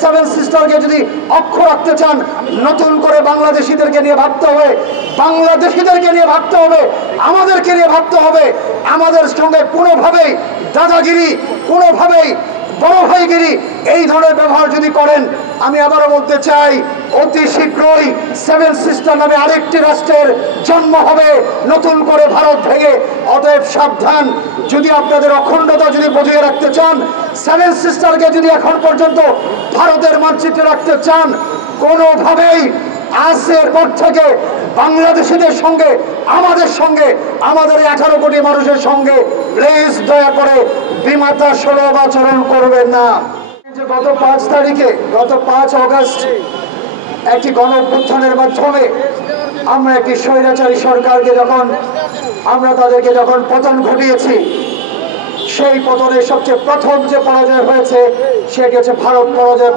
Seven সিস্টারকে যদি অক্ষ রাখতে চান, নতুন করে বাংলাদেশিদেরকে নিয়ে ভাবতে হবে, বাংলাদেশিদেরকে নিয়ে ভাবতে হবে, আমাদেরকে নিয়ে ভাবতে হবে। আমাদের সঙ্গে কোনোভাবেই দাদাগিরি, কোনোভাবেই বড় ভাইগিরি এই ধরনের ব্যবহার যদি করেন, আমি আবারও বলতে চাই অতি শীঘ্রই সেভেন সিস্টার নামে আরেকটি রাষ্ট্রের জন্ম হবে নতুন করে ভারত ভেঙে। অতএব সাবধান, যদি আপনাদের অখণ্ডতা যদি বজিয়ে রাখতে চান, সেভেন সিস্টারকে যদি এখন পর্যন্ত ভারতের মানচিত্রে রাখতে চান, কোনোভাবেই আজকের পর থেকে বাংলাদেশিদের সঙ্গে, আমাদের 18 কোটি মানুষের সঙ্গে প্লিজ দয়া করে বিমাতা সুলভ আচরণ করবেন না। গত 5 তারিখে, গত 5 অগস্ট একটি গণ অভ্যুত্থানের মাধ্যমে আমরা একটি স্বৈরাচারী সরকারকে আমরা তাদেরকে যখন পতন ঘটিয়েছি, সেই পতনের সবচেয়ে প্রথম যে পরাজয় হয়েছে সেটি হচ্ছে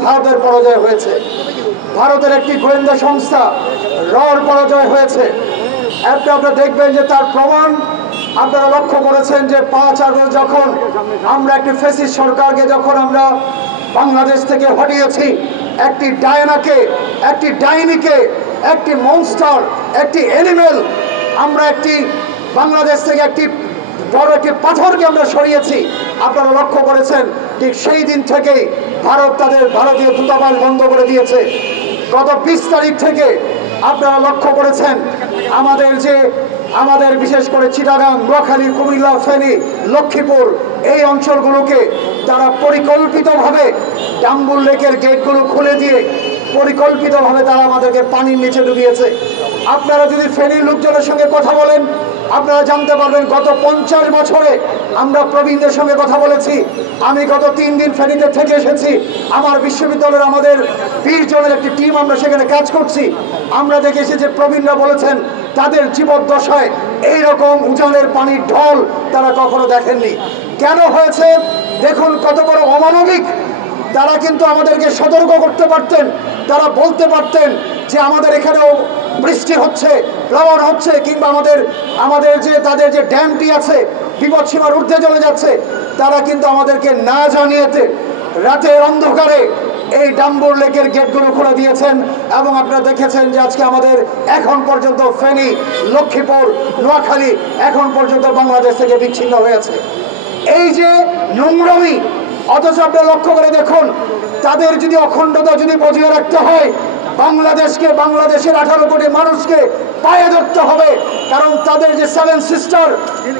ভারতের পরাজয় হয়েছে। ভারতের একটি গোয়েন্দা সংস্থা রর পরাজয় হয়েছে। আপনারা দেখবেন যে তার প্রমাণ আপনারা লক্ষ্য করেছেন যে 5 আগস্ট যখন আমরা একটি ফ্যাসিস্ট সরকারকে আমরা বাংলাদেশ থেকে হটিয়েছি, একটি ডায়নাকে, একটি ডাইনিকে, একটি মনস্টার, একটি অ্যানিমেল, আমরা একটি বাংলাদেশ থেকে একটি বড় একটি পাথরকে আমরা সরিয়েছি। আপনারা লক্ষ্য করেছেন ঠিক সেই দিন থেকেই ভারত তাদের ভারতীয় দূতাবাস বন্ধ করে দিয়েছে। গত 20 তারিখ থেকে আপনারা লক্ষ্য করেছেন আমাদের বিশেষ করে চিটাগাং, নোয়াখালী, কুমিল্লা, ফেনী, লক্ষ্মীপুর এই অঞ্চলগুলোকে তারা পরিকল্পিতভাবে ডাম্বুল লেকের গেটগুলো খুলে দিয়ে পরিকল্পিতভাবে তারা আমাদেরকে পানির নিচে ডুবিয়েছে। আপনারা যদি ফেনীর লোকজনের সঙ্গে কথা বলেন, আপনারা জানতে পারবেন গত 50 বছরে আমরা প্রবীণদের সঙ্গে কথা বলেছি। আমি গত 3 দিন ফেনীতে থেকে এসেছি। আমার বিশ্ববিদ্যালয়ের আমাদের 20 জনের একটি টিম আমরা সেখানে কাজ করছি। আমরা দেখেছি যে প্রবীণরা বলেছেন তাদের জীবদ্দশায় এইরকম উজানের পানির ঢল তারা কখনো দেখেননি। কেন হয়েছে দেখুন, কত বড় অমানবিক। তারা কিন্তু আমাদেরকে সতর্ক করতে পারতেন, তারা বলতে পারতেন যে আমাদের এখানেও বৃষ্টি হচ্ছে, প্লাবন হচ্ছে, কিংবা আমাদের যে তাদের যে ড্যামটি আছে বিপদসীমার ঊর্ধ্বে চলে যাচ্ছে। তারা কিন্তু আমাদেরকে না জানিয়েতে রাতের অন্ধকারে এই ডাম্বুর লেকের গেটগুলো খুলে দিয়েছেন। এবং আপনারা দেখেছেন যে আজকে আমাদের এখন পর্যন্ত ফেনী, লক্ষ্মীপুর, নোয়াখালী এখন পর্যন্ত বাংলাদেশ থেকে বিচ্ছিন্ন হয়েছে। এই যে নোংরামি, অথচ আপনারা লক্ষ্য করে দেখুন, তাদের যদি অখণ্ডতা যদি বজিয়ে রাখতে হয়, বাংলাদেশের 18 কোটি মানুষকে পায়ে ধরতে হবে। কারণ তাদের যে সেভেন সিস্টার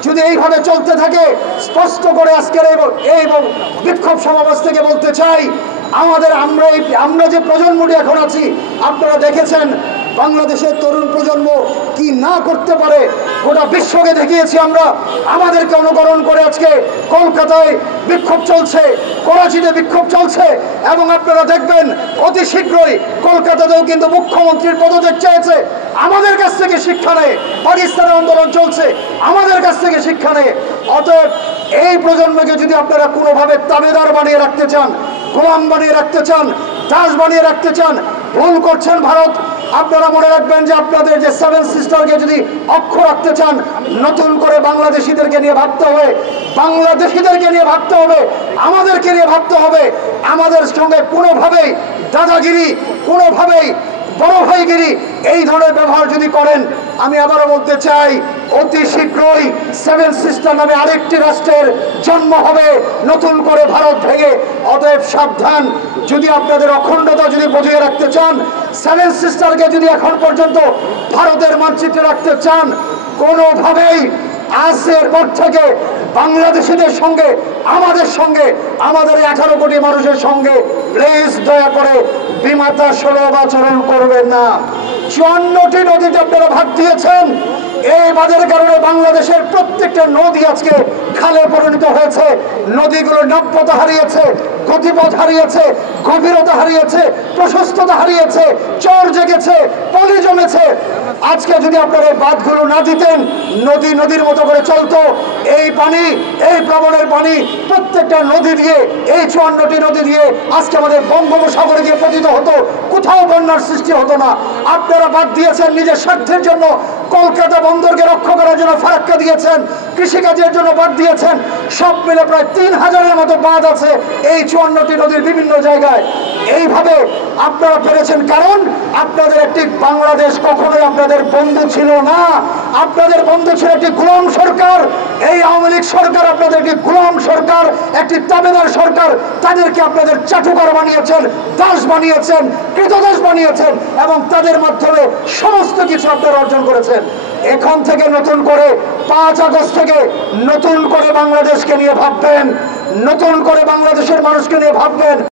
যদি এইভাবে চলতে থাকে, স্পষ্ট করে আজকের এই বিক্ষোভ সমাবেশ থেকে বলতে চাই, আমরা যে প্রজন্মটি এখন আছি, আপনারা দেখেছেন বাংলাদেশের তরুণ প্রজন্ম কি না করতে পারে গোটা বিশ্বকে দেখিয়েছি আমরা। আমাদেরকে অনুকরণ করে আজকে কলকাতায় বিক্ষোভ চলছে, করাচিতে বিক্ষোভ চলছে, এবং আপনারা দেখবেন অতি শীঘ্রই কলকাতাতেও কিন্তু মুখ্যমন্ত্রীর পদত্যাগ চেয়েছে। আমাদের কাছ থেকে শিক্ষা নেয়, পাকিস্তানে আন্দোলন চলছে, আমাদের কাছ থেকে শিক্ষা নেয়। অতএব এই প্রজন্মকে যদি আপনারা কোনোভাবে তাবেদার বানিয়ে রাখতে চান, গোলাম বানিয়ে রাখতে চান, দাস বানিয়ে রাখতে চান, ভুল করছেন ভারত। আপনারা মনে রাখবেন যে আপনাদের যে সেভেন সিস্টারকে যদি অক্ষ রাখতে চান, নতুন করে বাংলাদেশিদেরকে নিয়ে ভাবতে হবে, বাংলাদেশিদেরকে নিয়ে ভাবতে হবে, আমাদেরকে নিয়ে ভাবতে হবে। আমাদের সঙ্গে কোনোভাবেই দাদাগিরি, কোনোভাবেই বড় ভাইগিরি এই ধরনের ব্যবহার যদি করেন, আমি আবারও বলতে চাই অতি শীঘ্রই সেভেন সিস্টার নামে আরেকটি রাষ্ট্রের জন্ম হবে নতুন করে ভারত ভেঙে। অতএব সাবধান, যদি আপনাদের অখণ্ডতা যদি বজিয়ে রাখতে চান, সেভেন সিস্টারকে যদি এখন পর্যন্ত ভারতের মানচিত্রে রাখতে চান, কোনোভাবেই আজকের পর থেকে বাংলাদেশিদের সঙ্গে, আমাদের 18 কোটি মানুষের সঙ্গে প্লিজ দয়া করে বিমাতা সুলভ আচরণ করবেন না। 54টি নদীতে আপনারা ভাগ দিয়েছেন। এই বাঁধের কারণে বাংলাদেশের প্রত্যেকটা নদী আজকে খালে পরিণত হয়েছে। নদীগুলো নাব্যতা হারিয়েছে, গতিপথ হারিয়েছে, গভীরতা হারিয়েছে, প্রশস্ততা হারিয়েছে, চর জেগেছে, পলি জমেছে। আজকে যদি আপনারা এই বাঁধগুলো না দিতেন, নদীর মতো করে চলতো, এই পানি, এই প্লাবনের পানি প্রত্যেকটা নদী দিয়ে, এই 54টি নদী দিয়ে আজকে আমাদের বঙ্গোপসাগরে গিয়ে পতিত হতো, কোথাও বন্যার সৃষ্টি হতো না। আপনারা বাদ দিয়েছেন নিজের স্বার্থের জন্য, কলকাতা বন্দরকে রক্ষা করার জন্য ফারাক্কা দিয়েছেন, কৃষিকাজের জন্য বাদ দিয়েছেন। সব মিলে প্রায় 3000-এর মতো বাঁধ আছে এই 54টি নদীর বিভিন্ন জায়গায়। এইভাবে আপনারা পেরেছেন, কারণ আপনাদের একটি বাংলাদেশ কখনোই আপনাদের বন্ধু ছিল না। আপনাদের বন্ধু ছিল একটি গোলাম সরকার। এই আওয়ামী লীগ সরকার আপনাদের একটি গোলাম সরকার, একটি তাবেদার সরকার। তাদেরকে আপনাদের চাটুকার বানিয়েছেন, দাস বানিয়েছেন, কৃতদাস বানিয়েছেন এবং তাদের মাধ্যমে সমস্ত কিছু আপনারা অর্জন করেছেন। এখন থেকে নতুন করে 5 আগস্ট থেকে নতুন করে বাংলাদেশকে নিয়ে ভাববেন, নতুন করে বাংলাদেশের মানুষকে নিয়ে ভাববেন।